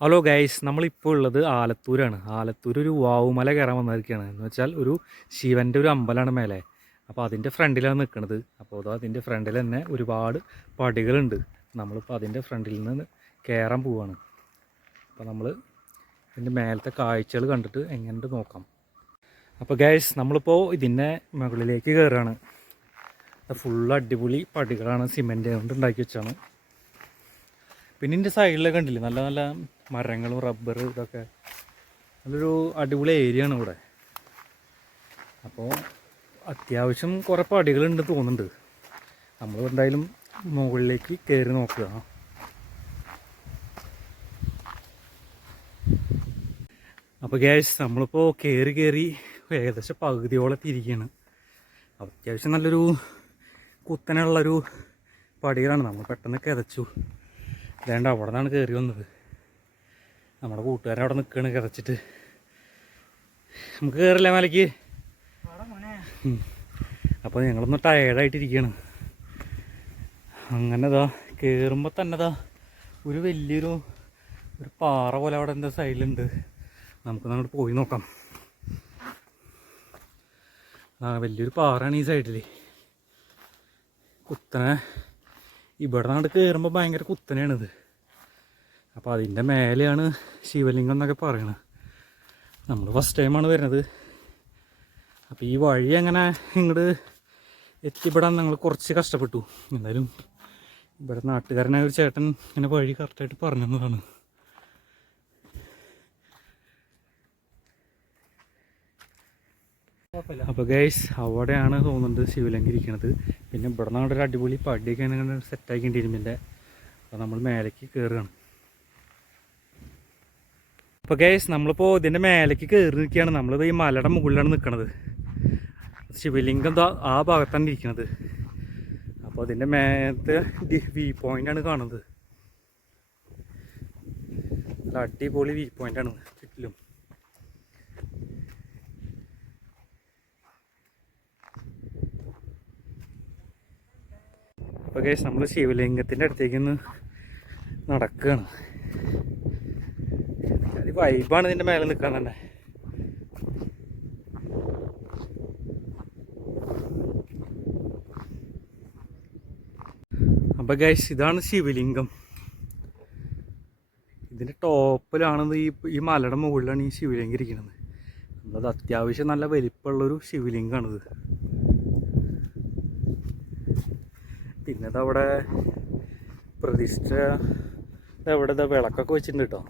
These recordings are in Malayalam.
ഹലോ ഗൈസ് നമ്മളിപ്പോൾ ഉള്ളത് ആലത്തൂരാണ്. ആലത്തൂർ ഒരു വാവുമല കയറാൻ വന്നിരിക്കുകയാണ് എന്ന് വെച്ചാൽ ഒരു ശിവന്റെ ഒരു അമ്പലമാണ് മേലെ. അപ്പോൾ അതിന്റെ ഫ്രണ്ടിലാണ് നിൽക്കുന്നത് അപ്പോൾ അതോ അതിന്റെ ഫ്രണ്ടിൽ തന്നെ ഒരുപാട് പടികളുണ്ട്. നമ്മളിപ്പോൾ അതിന്റെ ഫ്രണ്ടിൽ നിന്ന് കയറാൻ പോവാണ്. അപ്പോൾ നമ്മൾ ഇതിന്റെ മേലത്തെ കാഴ്ചകൾ കണ്ടിട്ട് എങ്ങനെയുണ്ട് നോക്കാം. അപ്പോൾ ഗൈസ് നമ്മളിപ്പോൾ ഇതിന്റെ മുകളിലേക്ക് കയറുകയാണ്. ഫുൾ അടിപൊളി പടികളാണ് സിമെന്റ് കൊണ്ട് ഉണ്ടാക്കി വെച്ചാണ്. പിന്നെ ഇതിന്റെ സൈഡിലൊക്കെ കണ്ടില്ലേ? നല്ല നല്ല മരങ്ങളും റബ്ബർ ഇതൊക്കെ. നല്ലൊരു അടിപൊളി ഏരിയ ആണ് ഇവിടെ. അപ്പോൾ അത്യാവശ്യം കുറേ പടികളുണ്ട് തോന്നുന്നുണ്ട്. നമ്മൾ എന്തായാലും മുകളിലേക്ക് കയറി നോക്കുക. അപ്പോൾ ഗ്യാസ് നമ്മളിപ്പോൾ കയറി കയറി ഏകദേശം പകുതിയോളം തിരിക്കുകയാണ് അത്യാവശ്യം നല്ലൊരു കുത്തനുള്ളൊരു പടികളാണ്. നമ്മൾ പെട്ടെന്ന് കിതച്ചു. വേണ്ട അവിടെ നിന്നാണ് കയറി വന്നത്. നമ്മുടെ കൂട്ടുകാരൻ അവിടെ നിൽക്കുകയാണ് കിതച്ചിട്ട് നമുക്ക് കയറില്ല മലയ്ക്ക്? അപ്പോൾ ഞങ്ങളൊന്ന് ടയേർഡായിട്ടിരിക്കുകയാണ് അങ്ങനെ ഇതാ കയറുമ്പോൾ തന്നെ ഇതാ ഒരു വലിയൊരു ഒരു പാറ പോലെ അവിടെ എന്താ സൈഡിലുണ്ട്. നമുക്ക് അങ്ങോട്ട് പോയി നോക്കാം. ആ വലിയൊരു പാറയാണ് ഈ സൈഡിൽ കുത്തനെ ഇവിടെ നാട് കയറുമ്പോൾ ഭയങ്കര കുത്തനെയാണിത്. അപ്പോൾ അതിന്റെ മേലെയാണ് ശിവലിംഗം എന്നൊക്കെ പറയണത് നമ്മൾ ഫസ്റ്റ് ടൈമാണ് വരുന്നത്. അപ്പോൾ ഈ വഴി അങ്ങനെ ഇങ്ങോട്ട് എത്തിപ്പെടാൻ ഞങ്ങൾ കുറച്ച് കഷ്ടപ്പെട്ടു. എന്തായാലും ഇവിടെ നാട്ടുകാരനായ ഒരു ചേട്ടൻ ഇങ്ങനെ വഴി കറക്റ്റായിട്ട് പറഞ്ഞു തന്നതാണ് അപ്പോൾ ഗൈസ് അവിടെയാണ് തോന്നുന്നത് ശിവലിംഗം ഇരിക്കണത്. പിന്നെ ഇവിടെ ഒരു അടിപൊളി പടിയൊക്കെ ഇങ്ങനെ സെറ്റാക്കിയിട്ട് ഇരുമ്പിന്റെ അപ്പോൾ നമ്മൾ മേലേക്ക് കയറുകയാണ് അപ്പോൾ ഗൈസ് നമ്മളിപ്പോൾ ഇതിന്റെ മേലേക്ക് കയറി നിൽക്കുകയാണ്. നമ്മളിത് ഈ മലയുടെ മുകളിലാണ് നിൽക്കുന്നത് ശിവലിംഗം ആ ഭാഗത്താണ് ഇരിക്കുന്നത് അപ്പോൾ അതിന്റെ മേലത്തെ വ്യൂ ആണ് കാണുന്നത്. അടിപൊളി വ്യൂ പോയിന്റാണ് അപ്പോൾ കേസ് നമ്മൾ ശിവലിംഗത്തിന്റെ അടുത്തേക്ക് ഒന്ന് നടക്കുകയാണ് വൈബാണ് ഇതിന്റെ മേലെ നിൽക്കാൻ തന്നെ. അപ്പോൾ ഗൈസ് ഇതാണ് ശിവലിംഗം. ഇതിന്റെ ടോപ്പിലാണ് ഈ ഈ മലയുടെ മുകളിലാണ് ഈ ശിവലിംഗം ഇരിക്കുന്നത്. അത് അത്യാവശ്യം നല്ല വലിപ്പമുള്ളൊരു ശിവലിംഗമാണിത് പിന്നെ അവിടെ പ്രതിഷ്ഠ എവിടെ ഇതാ വിളക്കൊക്കെ വെച്ചിട്ടുണ്ട് കേട്ടോ.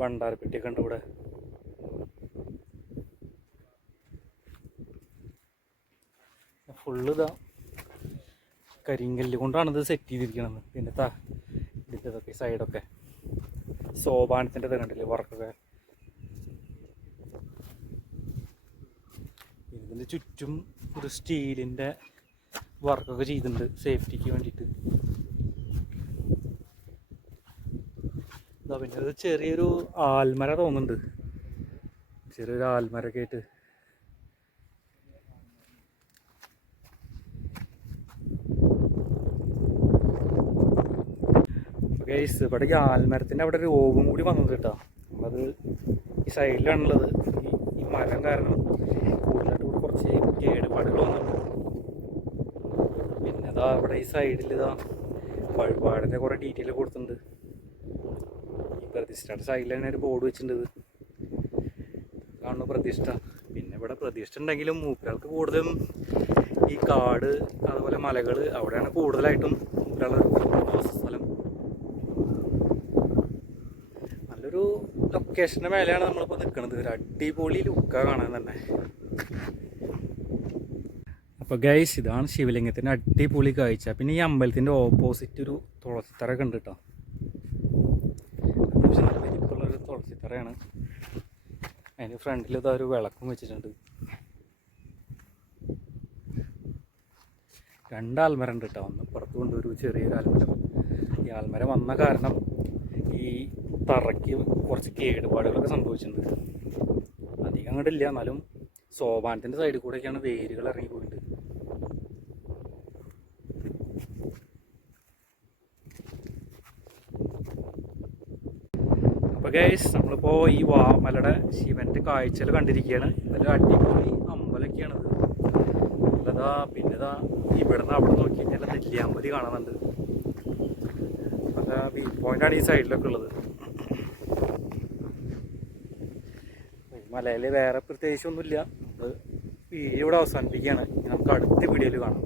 ഭണ്ഡാരപ്പെട്ടിയൊക്കെ ഉണ്ട് ഇവിടെ. ഫുള്ള് ഇതാ കരിങ്കല്ല് കൊണ്ടാണ് ഇത് സെറ്റ് ചെയ്തിരിക്കണത്. പിന്നെ താ ഇതിന്റെ ഇതൊക്കെ സൈഡൊക്കെ സോപാനത്തിന്റെ ഇത് കണ്ടില്ലേ വർക്കൊക്കെ? ഇതിന്റെ ചുറ്റും ഒരു സ്റ്റീലിന്റെ വർക്കൊക്കെ ചെയ്തിട്ടുണ്ട് സേഫ്റ്റിക്ക് വേണ്ടിയിട്ട്. പിന്നെ അത് ചെറിയൊരു ആൽമര തോന്നുന്നുണ്ട്. ചെറിയൊരു ആൽമരൊക്കെ ആയിട്ട് ഗൈസ് ഇവിടെ ആൽമരത്തിന്റെ അവിടെ ഒരു ഓവും കൂടി വന്നത് കേട്ടോ. അത് ഈ സൈഡിലാണുള്ളത് ഈ മരം കാരണം കൂടുതലായിട്ട് ഇവിടെ കുറച്ച് കേടുപാടുകൾ വന്നിട്ടുണ്ട് പിന്നെ ഇതാ ഇവിടെ ഈ സൈഡിൽ ഇതാ വഴിപാടിന്റെ കുറേ ഡീറ്റെയിൽ കൊടുത്തിട്ടുണ്ട്. ഈ പ്രതിഷ്ഠയുടെ സൈഡിൽ തന്നെ ഒരു ബോർഡ് വെച്ചിട്ടുണ്ട് കാണുന്നു പ്രതിഷ്ഠ? പിന്നെ ഇവിടെ പ്രതിഷ്ഠ ഉണ്ടെങ്കിലും മൂപ്പരാൾക്ക് കൂടുതലും ഈ കാട് അതുപോലെ മലകൾ അവിടെയാണ് കൂടുതലായിട്ടും മൂപ്പരാളുടെ ലൊക്കേഷന്റെ മേലെയാണ് നമ്മളിപ്പോൾ നിൽക്കുന്നത് ഒരു അടിപൊളി ലുക്ക കാണാൻ തന്നെ. അപ്പോൾ ഗൈസ് ഇതാണ് ശിവലിംഗത്തിന്റെ അടിപൊളി കാഴ്ച. പിന്നെ ഈ അമ്പലത്തിന്റെ ഓപ്പോസിറ്റ് ഒരു തുളസിത്തറ ഉണ്ട് കേട്ടോ അത്യാവശ്യം തുളസിത്തറയാണ്. അതിന് ഫ്രണ്ടിൽ ഇതാ ഒരു വിളക്കും വെച്ചിട്ടുണ്ട്. രണ്ട് ആൽമരം ഉണ്ട് കേട്ടോ ഒന്ന് പുറത്ത് കൊണ്ട് ഒരു ചെറിയൊരു ആൽമരം. ഈ ആൽമരം വന്ന കാരണം തറയ്ക്ക് കുറച്ച് കേടുപാടുകളൊക്കെ സംഭവിച്ചിട്ടുണ്ട്. അധികം അങ്ങോട്ടില്ല എന്നാലും സോപാനത്തിന്റെ സൈഡിൽ കൂടെയൊക്കെയാണ് വേരുകൾ ഇറങ്ങി പോയിട്ടുണ്ട് അപ്പോൾ ഗൈസ് നമ്മളിപ്പോൾ ഈ വാമലയുടെ ശിവന്റെ കാഴ്ചകൾ കണ്ടിരിക്കുകയാണ് നല്ല അടിപൊളി അമ്പലമൊക്കെയാണിത് നല്ലതാ പിന്നെതാ ഇവിടുന്ന് അവിടെ നോക്കി കഴിഞ്ഞാൽ നെല്ലിയാമ്പതി കാണുന്നുണ്ട് നല്ല വ്യൂ പോയിന്റാണ് ഈ സൈഡിലൊക്കെ ഉള്ളത്. മലയിൽ വേറെ പ്രത്യേകിച്ചൊന്നുമില്ല അത് വീഡിയോ ഇവിടെ അവസാനിപ്പിക്കുകയാണ്. നമുക്ക് അടുത്ത വീഡിയോയിൽ കാണാം.